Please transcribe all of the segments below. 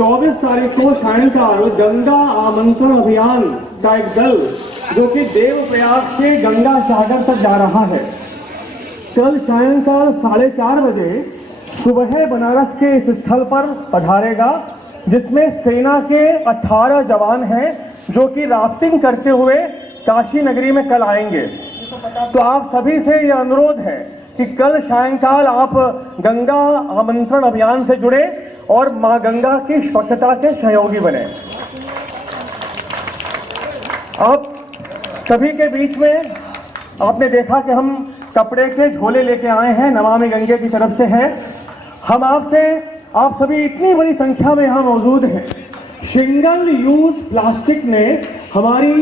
24 तारीख को सायंकाल गंगा आमंत्रण अभियान का एक दल जो कि देवप्रयाग से गंगा सागर तक जा रहा है, कल सायंकाल 4:30 बजे सुबह बनारस के इस स्थल पर पधारेगा, जिसमें सेना के 18 जवान हैं जो कि राफ्टिंग करते हुए काशी नगरी में कल आएंगे। तो आप सभी से यह अनुरोध है कि कल सायंकाल आप गंगा आमंत्रण अभियान से जुड़े और मां गंगा की स्वच्छता के सहयोगी बने। आप सभी के बीच में आपने देखा कि हम कपड़े के झोले लेके आए हैं, नमामि गंगे की तरफ से है। हम आप सभी इतनी बड़ी संख्या में यहाँ मौजूद हैं। सिंगल यूज प्लास्टिक ने हमारी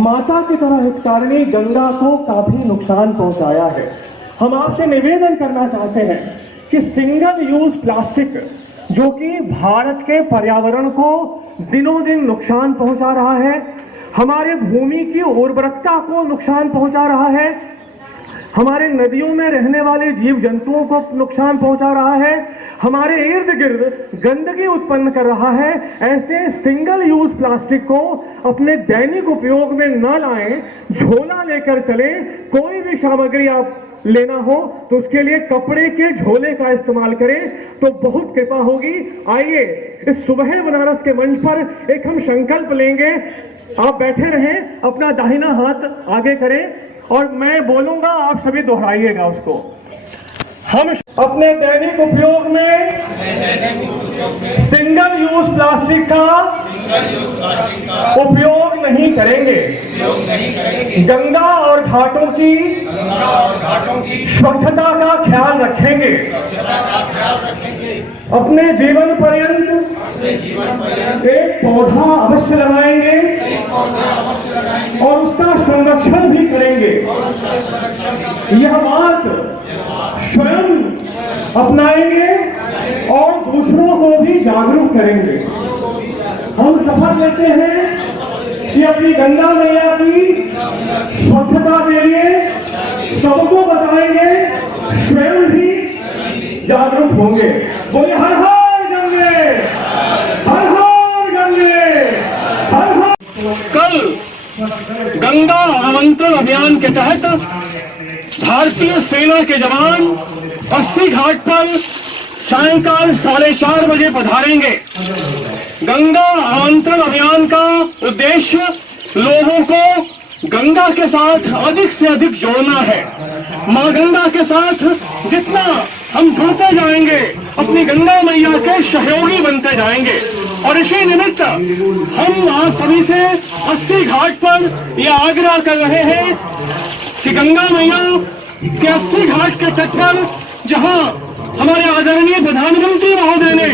माता की तरह हितकारिणी गंगा को काफी नुकसान पहुंचाया है। हम आपसे निवेदन करना चाहते हैं कि सिंगल यूज प्लास्टिक जो कि भारत के पर्यावरण को दिनों दिन नुकसान पहुंचा रहा है, हमारे भूमि की उर्वरकता को नुकसान पहुंचा रहा है, हमारे नदियों में रहने वाले जीव जंतुओं को नुकसान पहुंचा रहा है, हमारे इर्द गिर्द गंदगी उत्पन्न कर रहा है। ऐसे सिंगल यूज प्लास्टिक को अपने दैनिक उपयोग में न लाएं, झोला लेकर चलें। कोई भी सामग्री आप लेना हो तो उसके लिए कपड़े के झोले का इस्तेमाल करें तो बहुत कृपा होगी। आइए इस सुबह बनारस के मंच पर एक हम संकल्प लेंगे। आप बैठे रहें, अपना दाहिना हाथ आगे करें और मैं बोलूंगा, आप सभी दोहराइएगा उसको। हम अपने दैनिक उपयोग में सिंगल यूज प्लास्टिक का उपयोग नहीं करेंगे। गंगा और घाटों की स्वच्छता का ख्याल रखेंगे। अपने जीवन पर्यंत एक पौधा अवश्य लगाएंगे और उसका संरक्षण भी करेंगे। यह बात स्वयं अपनाएंगे और दूसरों को भी जागरूक करेंगे। हम शपथ लेते हैं कि अपनी गंगा मैया की स्वच्छता के लिए सबको बताएंगे, स्वयं भी जागरूक होंगे। बोले हर हर गंगे, हर हर गंगे, हर हर। कल गंगा आमंत्रण अभियान के तहत भारतीय सेना के जवान 80 घाट पर सायंकाल 4:30 बजे पधारेंगे। गंगा आमंत्रण अभियान का उद्देश्य लोगों को गंगा के साथ अधिक से अधिक जोड़ना है। मां गंगा के साथ जितना हम जुड़ते जाएंगे, अपनी गंगा मैया के सहयोगी बनते जाएंगे। और इसी निमित्त हम आप सभी से 80 घाट पर यह आग्रह कर रहे हैं कि गंगा मैया के 80 घाट के तट पर जहां हमारे आदरणीय प्रधानमंत्री महोदय ने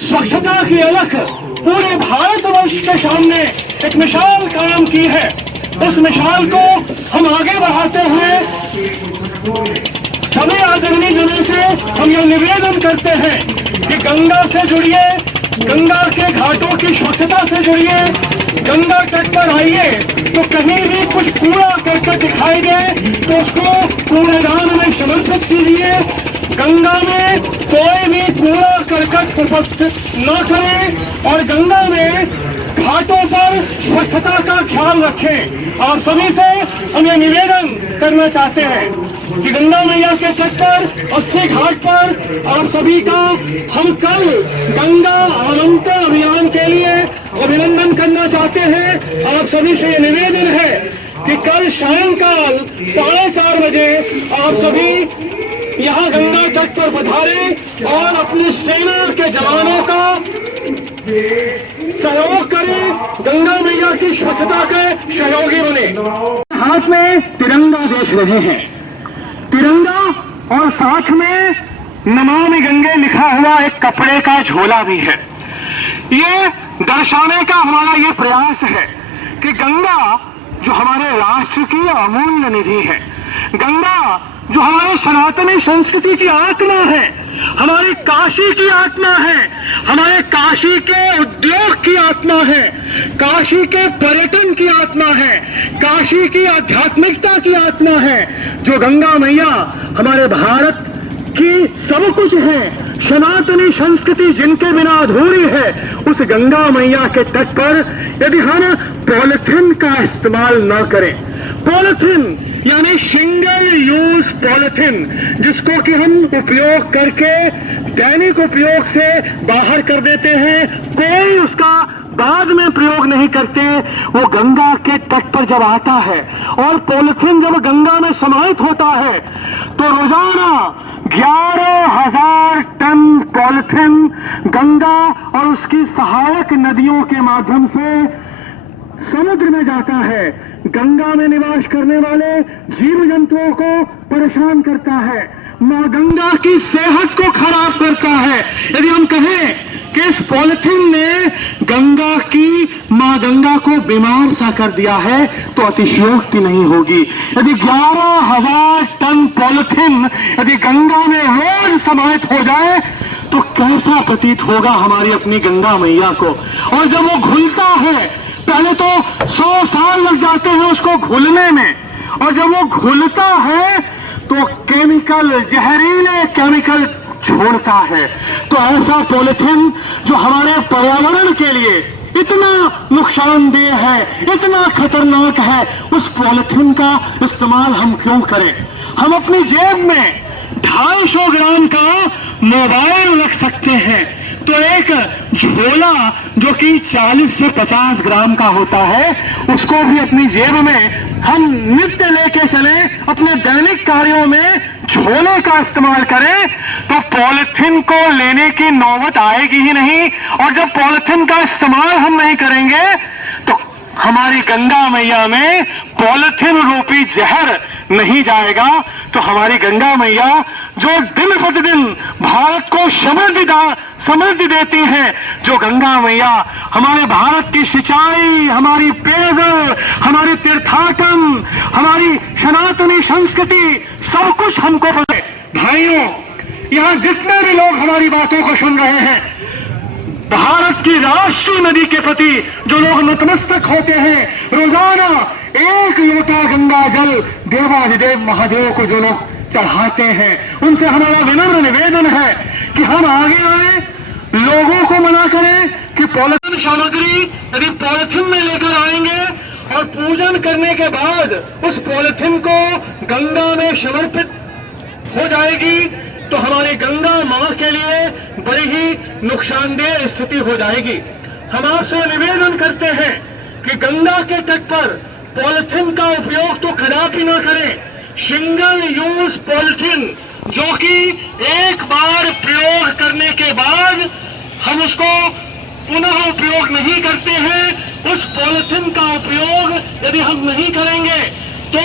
स्वच्छता की अलख पूरे भारतवर्ष के सामने एक मिसाल कायम की है, उस मिसाल को हम आगे बढ़ाते हुए सभी आदरणीय जनों से हम यह निवेदन करते हैं कि गंगा से जुड़िए, गंगा के घाटों की स्वच्छता से जुड़िए। गंगा तट पर आइए तो कहीं भी कुछ कूड़ा करकट दिखाई दे तो उसको कूड़ेदान में समर्पित कीजिए। गंगा में कोई भी कूड़ा करकट उपस्थित न करें और गंगा में घाटों पर स्वच्छता का ख्याल रखें। आप सभी से हम ये निवेदन करना चाहते हैं कि गंगा मैया के तट पर 80 घाट पर आप सभी का हम कल गंगा आमंत्रण अभियान के लिए अभिनंदन करना चाहते हैं। आप सभी से निवेदन है कि कल सायंकाल 4:30 बजे आप सभी यहाँ गंगा तट पर पधारें और अपनी सेना के जवानों का सहयोग करें, गंगा मैया की स्वच्छता के सहयोगी बने। हाथ में तिरंगा देख रहे हैं, तिरंगा और साथ में नमामि गंगे लिखा हुआ एक कपड़े का झोला भी है। ये दर्शाने का हमारा ये प्रयास है कि गंगा जो हमारे राष्ट्र की अमूल्य निधि है, गंगा जो हमारे सनातनी संस्कृति की आत्मा है, हमारे काशी की आत्मा है, हमारे काशी के उद्योग की आत्मा है, काशी के पर्यटन की आत्मा है, काशी की आध्यात्मिकता की आत्मा है। जो गंगा मैया हमारे भारत कि सब कुछ है, सनातनी संस्कृति जिनके बिना अधूरी है, उस गंगा मैया के तट पर यदि हम पॉलिथीन का इस्तेमाल न करें, पॉलिथीन यानी सिंगल यूज पॉलिथीन, जिसको कि हम उपयोग करके दैनिक उपयोग से बाहर कर देते हैं, कोई उसका बाद में प्रयोग नहीं करते, वो गंगा के तट पर जब आता है और पॉलिथीन जब गंगा में समाहित होता है तो रोजाना 11,000 टन पॉलिथीन गंगा और उसकी सहायक नदियों के माध्यम से समुद्र में जाता है, गंगा में निवास करने वाले जीव जंतुओं को परेशान करता है, मां गंगा की सेहत को खराब करता है। यदि हम कहें कि इस पॉलिथीन ने गंगा की मां गंगा को बीमार सा कर दिया है तो अतिशयोक्ति नहीं होगी। यदि 11,000 टन पॉलिथीन यदि गंगा में रोज समाहित हो जाए तो कैसा प्रतीत होगा हमारी अपनी गंगा मैया को। और जब वो घुलता है, पहले तो 100 साल लग जाते हैं उसको घुलने में, और जब वो घुलता है तो केमिकल, जहरीले केमिकल छोड़ता है। तो ऐसा पॉलिथीन जो हमारे पर्यावरण के लिए इतना नुकसानदेह है, इतना खतरनाक है, उस पॉलिथीन का इस्तेमाल हम क्यों करें। हम अपनी जेब में 250 ग्राम का मोबाइल रख सकते हैं, तो एक झोला जो कि 40 से 50 ग्राम का होता है उसको भी अपनी जेब में हम नित्य लेके चले, अपने दैनिक कार्यों में झोले का इस्तेमाल करें तो पॉलिथीन को लेने की नौबत आएगी ही नहीं। और जब पॉलिथीन का इस्तेमाल हम नहीं करेंगे तो हमारी गंगा मैया में पॉलिथीन रूपी जहर नहीं जाएगा, तो हमारी गंगा मैया जो दिन प्रतिदिन भारत को समृद्धि देती है, जो गंगा मैया हमारे भारत की सिंचाई, हमारी पेयजल, हमारी तीर्थाटन, हमारी सनातनी संस्कृति, सब कुछ हमको पता है। भाइयों, यहाँ जितने भी लोग हमारी बातों को सुन रहे हैं, भारत की राष्ट्रीय नदी के प्रति जो लोग नतमस्तक होते हैं, रोजाना 1 लोटा गंगा जल देवाधिदेव महादेव को जो लोग चढ़ाते हैं, उनसे हमारा विनम्र निवेदन है कि हम आगे आए, लोगों को मना करें कि पॉलिथीन सामग्री यदि पॉलिथीन में लेकर आएंगे और पूजन करने के बाद उस पॉलिथीन को गंगा में समर्पित हो जाएगी तो हमारी गंगा मां के लिए बड़ी ही नुकसानदेह स्थिति हो जाएगी। हम आपसे निवेदन करते हैं कि गंगा के तट पर पॉलिथीन का उपयोग तो कदापि न करें। सिंगल यूज पॉलिथीन जो कि एक बार प्रयोग करने के बाद हम उसको पुनः उपयोग नहीं करते हैं, उस पॉलिथीन का उपयोग यदि हम नहीं करेंगे तो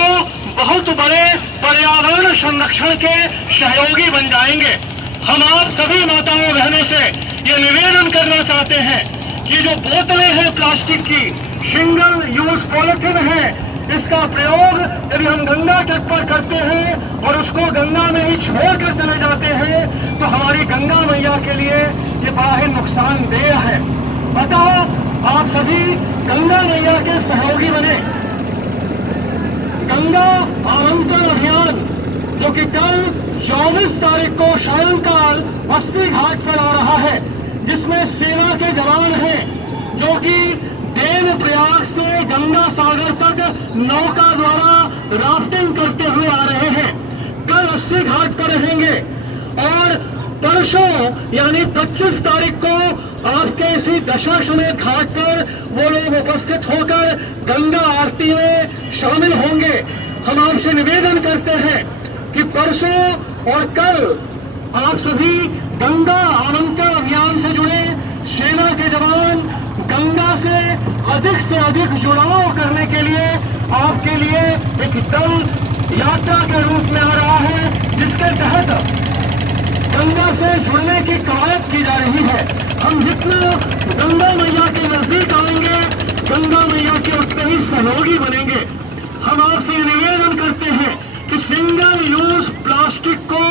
बहुत बड़े पर्यावरण संरक्षण के सहयोगी बन जाएंगे। हम आप सभी माताओं बहनों से ये निवेदन करना चाहते हैं कि जो बोतलें हैं प्लास्टिक की, सिंगल यूज पॉलिथीन है, इसका प्रयोग यदि हम गंगा तट पर करते हैं और उसको गंगा में ही छोड़कर चले जाते हैं तो हमारी गंगा मैया के लिए ये बड़ा ही नुकसानदेह है। अतः आप सभी गंगा मैया के सहयोगी बने। गंगा आमंत्रण अभियान जो कि कल 24 तारीख को सायंकाल 80 घाट पर आ रहा है, जिसमें सेना के जवान हैं जो कि देवप्रयाग से गंगा सागर तक नौका द्वारा राफ्टिंग करते हुए आ रहे हैं, कल 80 घाट पर रहेंगे। और परसों यानी 25 तारीख को आपके इसी दशा समेत घाट पर वो लोग उपस्थित होकर गंगा आरती में शामिल होंगे। हम आपसे निवेदन करते हैं कि परसों और कल आप सभी गंगा आमंत्रण अभियान से जुड़े सेना के जवान गंगा से अधिक जुड़ाव करने के लिए आपके लिए एक दल यात्रा के रूप में आ रहा है, जिसके तहत गंगा से जुड़ने की कवायद की जा रही है। हम जितना गंगा मैया के नजदीक आएंगे, गंगा मैया के उतने ही सहयोगी बनेंगे। हम आपसे निवेदन करते हैं कि सिंगल यूज प्लास्टिक को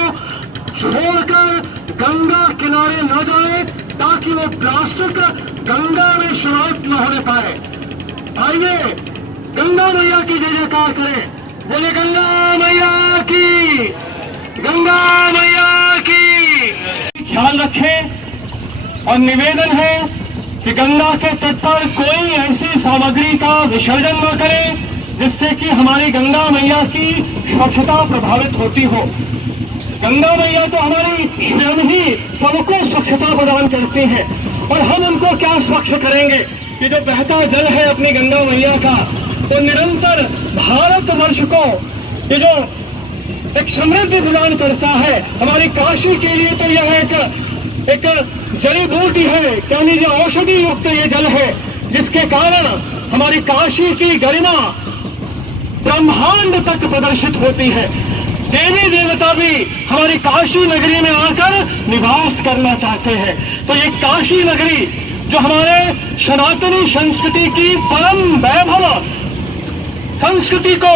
छोड़कर गंगा किनारे न जाए ताकि वो प्लास्टिक गंगा में समाप्त न होने पाए। आइए गंगा मैया की जय जयकार करें। बोले गंगा मैया की, गंगा मैया ख्याल रखें और निवेदन है कि गंगा के तट पर कोई ऐसी सामग्री का विसर्जन न करे जिससे कि हमारी गंगा मैया की स्वच्छता प्रभावित होती हो। गंगा मैया तो हमारी स्वयं ही सबको स्वच्छता प्रदान करती है और हम उनको क्या स्वच्छ करेंगे कि जो बहता जल है अपनी गंगा मैया का वो निरंतर भारतवर्ष को ये जो एक समृद्धि प्रदान करता है। हमारी काशी के लिए तो यह एक जड़ी बूटी है, कह लीजिए औषधि युक्त ये जल है, जिसके कारण हमारी काशी की गरिमा ब्रह्मांड तक प्रदर्शित होती है। देवी देवता भी हमारी काशी नगरी में आकर निवास करना चाहते हैं। तो ये काशी नगरी जो हमारे सनातनी संस्कृति की परम वैभव संस्कृति को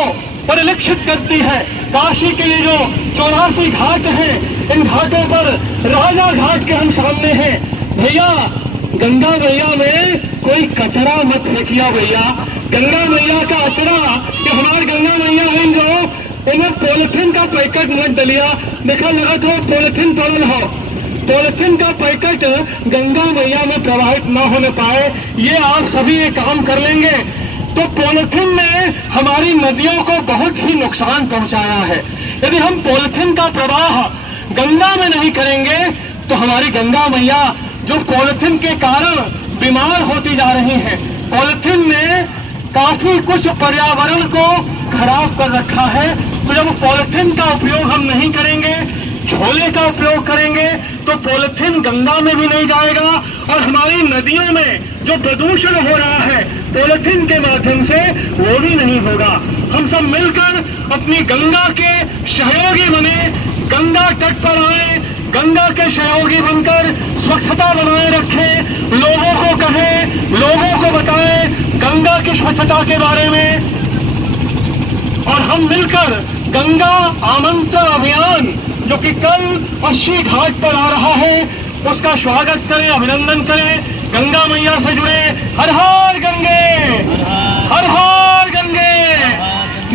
परिलक्षित करती है। काशी के ये जो 84 घाट हैं, इन घाटों पर राजा घाट के हम सामने हैं। भैया गंगा मैया में कोई कचरा मत फेंकिया भैया। गंगा मैया का अचरा कि हमारी गंगा मैया है जो इन्हें पॉलिथीन का पैकेट मत डलिया। देखा लगा तो पॉलिथीन पड़ल हो, पॉलिथीन का पैकेट गंगा मैया में प्रवाहित न होने पाए, ये आप सभी ये काम कर लेंगे तो पॉलिथीन ने हमारी नदियों को बहुत ही नुकसान पहुंचाया है। यदि हम पॉलिथीन का प्रवाह गंगा में नहीं करेंगे तो हमारी गंगा मैया जो पॉलिथीन के कारण बीमार होती जा रही हैं, पॉलिथीन ने काफी कुछ पर्यावरण को खराब कर रखा है। तो जब पॉलिथीन का उपयोग हम नहीं करेंगे, झोले का उपयोग करेंगे तो पॉलिथीन गंगा में भी नहीं जाएगा और हमारी नदियों में जो प्रदूषण हो रहा है पॉलिथीन के माध्यम से वो भी नहीं होगा। हम सब मिलकर अपनी गंगा के सहयोगी बने, गंगा तट पर आए, गंगा के सहयोगी बनकर स्वच्छता बनाए रखें, लोगों को कहें, लोगों को बताएं गंगा की स्वच्छता के बारे में। और हम मिलकर गंगा आमंत्रण अभियान जो कि कल 80 घाट पर आ रहा है उसका स्वागत करें, अभिनंदन करें। गंगा मैया से जुड़े हर हर गंगे, हर हर गंगे,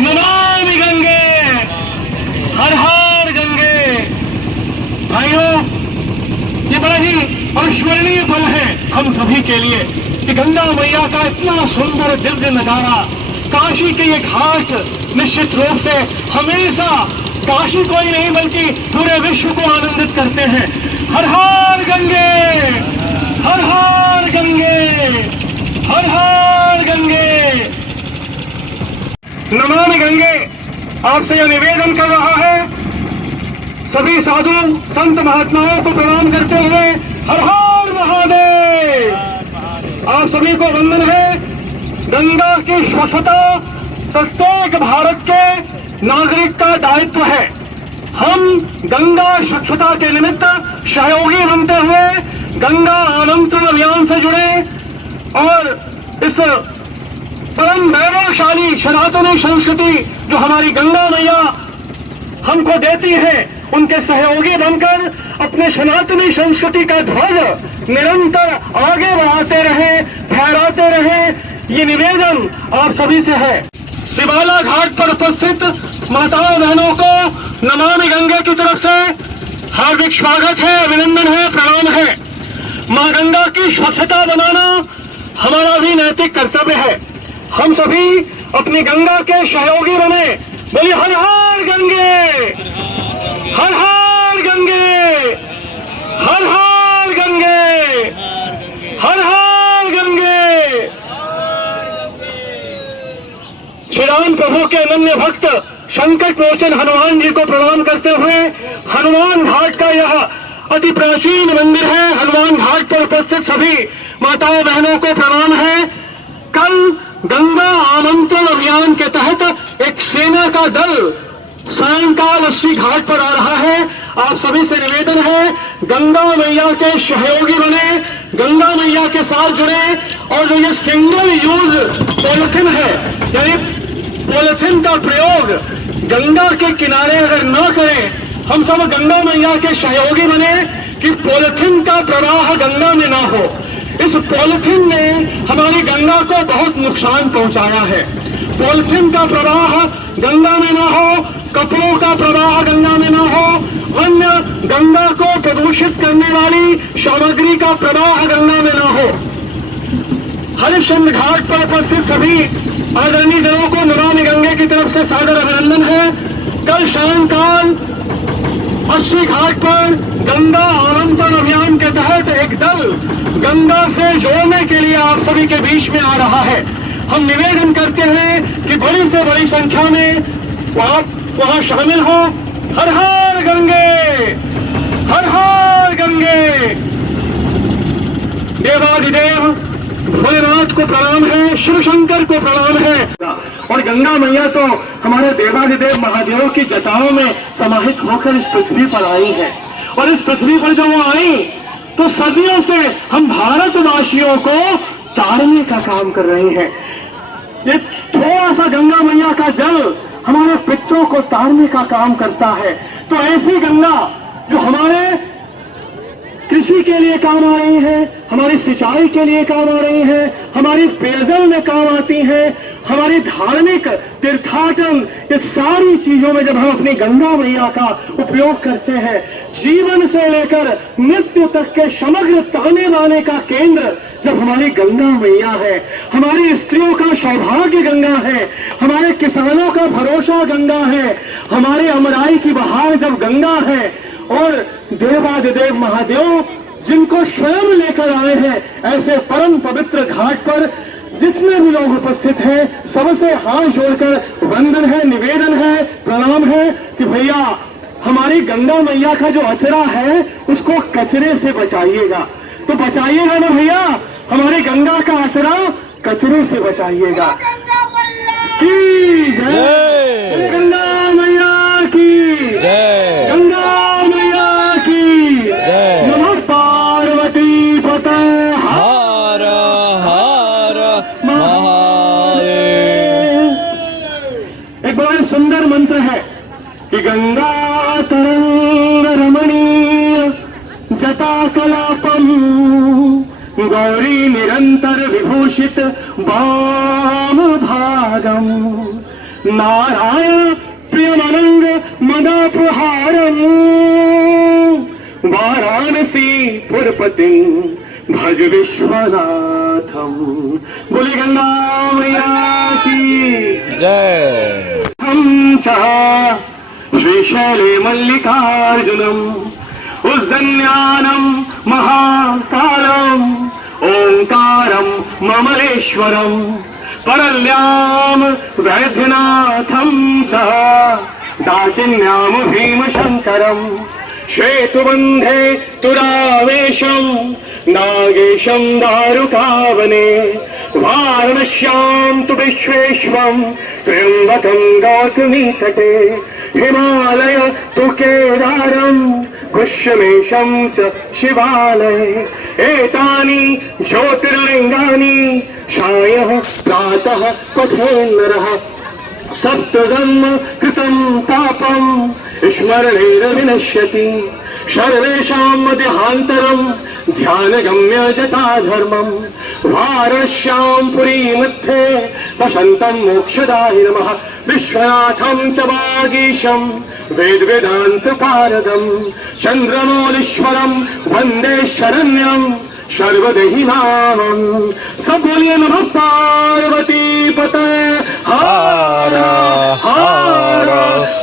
नमामि गंगे, हर हर गंगे। भाइयों ये बड़ा ही अविस्मरणीय पल है हम सभी के लिए कि गंगा मैया का इतना सुंदर दिव्य नजारा, काशी के ये घाट निश्चित रूप से हमेशा काशी को ही नहीं बल्कि पूरे विश्व को आनंदित करते हैं। हर हर गंगे, हर हर गंगे, हर हर गंगे, नमामि गंगे। आपसे यह निवेदन कर रहा है सभी साधु संत महात्माओं को प्रणाम करते हुए हर हर महादेव। आप सभी को वंदन है। गंगा की स्वच्छता प्रत्येक भारत के नागरिक का दायित्व है। हम गंगा स्वच्छता के निमित्त सहयोगी बनते हुए गंगा आमंत्रण अभियान से जुड़े और इस परम वैभवशाली सनातनी संस्कृति जो हमारी गंगा मैया हमको देती है उनके सहयोगी बनकर अपने सनातनी संस्कृति का ध्वज निरंतर आगे बढ़ाते रहे, फहराते रहे। ये निवेदन आप सभी से है। शिवाला घाट पर उपस्थित माताओं बहनों को नमामि गंगे की तरफ से हार्दिक स्वागत है, अभिनंदन है, प्रणाम है। मां गंगा की स्वच्छता बनाना हमारा भी नैतिक कर्तव्य है। हम सभी अपनी गंगा के सहयोगी बने। बोलिए हर हर गंगे, हर हर गंगे, हर हर गंगे, हर हर गंगे। श्री राम प्रभु के अनन्य भक्त संकट मोचन हनुमान जी को प्रणाम करते हुए हनुमान घाट का यह अति प्राचीन मंदिर है। हनुमान घाट पर उपस्थित सभी माताओं बहनों को प्रणाम है। कल गंगा आमंत्रण अभियान के तहत एक सेना का दल सायंकाल 80 घाट पर आ रहा है। आप सभी से निवेदन है गंगा मैया के सहयोगी बने, गंगा मैया के साथ जुड़े और जो ये सिंगल यूज पॉलिथीन है यानी पॉलिथीन का प्रयोग गंगा के किनारे अगर न करें, हम सब गंगा मैया के सहयोगी बने कि पॉलिथीन का प्रवाह गंगा में ना हो। इस पॉलिथीन ने हमारी गंगा को बहुत नुकसान पहुंचाया है। पॉलिथीन का प्रवाह गंगा में न हो, कपड़ों का प्रवाह गंगा में न हो, अन्य गंगा को प्रदूषित करने वाली सामग्री का प्रवाह गंगा में न हो। हरिश्चंद्र घाट पर उपस्थित सभी आदरणीय जनों को नमामि गंगे की तरफ से सादर अभिनंदन है। कल सायंकाल 80 घाट पर गंगा आमंत्रण अभियान के तहत एक दल गंगा से जोड़ने के लिए आप सभी के बीच में आ रहा है। हम निवेदन करते हैं कि बड़ी से बड़ी संख्या में आप वहां शामिल हो। हर हर गंगे, हर हर गंगे। देवादिदेव भोलेनाथ को प्रणाम है, शिव शंकर को प्रणाम है। और गंगा मैया तो हमारे देवादिदेव महादेव की जटाओं में समाहित होकर इस पृथ्वी पर आई है। और इस पृथ्वी पर जब वो आई तो सदियों से हम भारतवासियों को तारने का काम कर रहे हैं। ये थोड़ा सा गंगा मैया का जल हमारे पितरों को तारने का काम करता है। तो ऐसी गंगा जो हमारे कृषि के लिए काम आ रही है, हमारी सिंचाई के लिए काम आ रही है, हमारी पेयजल में काम आती है, हमारी धार्मिक तीर्थाटन, ये सारी चीजों में जब हम अपनी गंगा मैया का उपयोग करते हैं, जीवन से लेकर मृत्यु तक के समग्र ताने बाने का केंद्र जब हमारी गंगा मैया है, हमारी स्त्रियों का सौभाग्य गंगा है, हमारे किसानों का भरोसा गंगा है, हमारे अमराई की बहार जब गंगा है, और देवादिदेव महादेव जिनको स्वयं लेकर आए हैं, ऐसे परम पवित्र घाट पर जितने भी लोग उपस्थित हैं, सबसे हाथ जोड़कर वंदन है, निवेदन है, प्रणाम है कि भैया हमारी गंगा मैया का जो अचरा है उसको कचरे से बचाइएगा। तो बचाइएगा ना भैया, हमारी गंगा का अचरा कचरे से बचाइएगा। की जय गंगा मैया की जय, गंगा मैया की जय। नमः पार्वती पते हर हर महादेव। एक बड़ा सुंदर मंत्र है कि गंगा तरंग रमणीय जटा कलापम गौरी निरंतर विभूषित वाम भागम नारायण प्रियमनंग मदापहारम वाराणसी पुरपति भज विश्वनाथम। बोले गंगा मैया की जय। हम चाह श्रीशैले मल्लिकार्जुनम उज्जन्यानम महाकालम ओंकारम ममलेश्वरम परल्याम वैद्यनाथम च दाकिन्याम भीमशंकरम श्वेतुबंधे तुरावेशम नागेशम दारुकावने वारणस्यां तु विश्वेश्वरं त्र्यंबकं गौतमी तटे हिमालय तु केदारं गुह्यमेशं च शिवालये एतानि ज्योतिर्लिंगानि सायं प्रातः पठेन्नरः सप्तजन्म कृतं पापं स्मरणेन विनश्यति सर्वेषां देहान्तरं ध्यानगम्य जटाधर्मं वारश्यां पुरी मध्ये वसन्तं मोक्षदाय नमः विश्वनाथं च वागीशं वेदवेदान्तपारदं चन्द्रमौलीश्वरं वन्दे शरण्यं सर्वदेहिनामं। सब बोलिए नमः पार्वती पते हर हर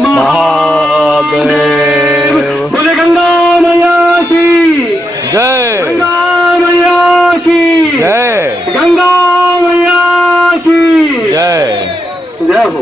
महादेव। बोले गंगा मैया की जय, गंगा मैया की जय, गंगा मैया की जय। जय हो।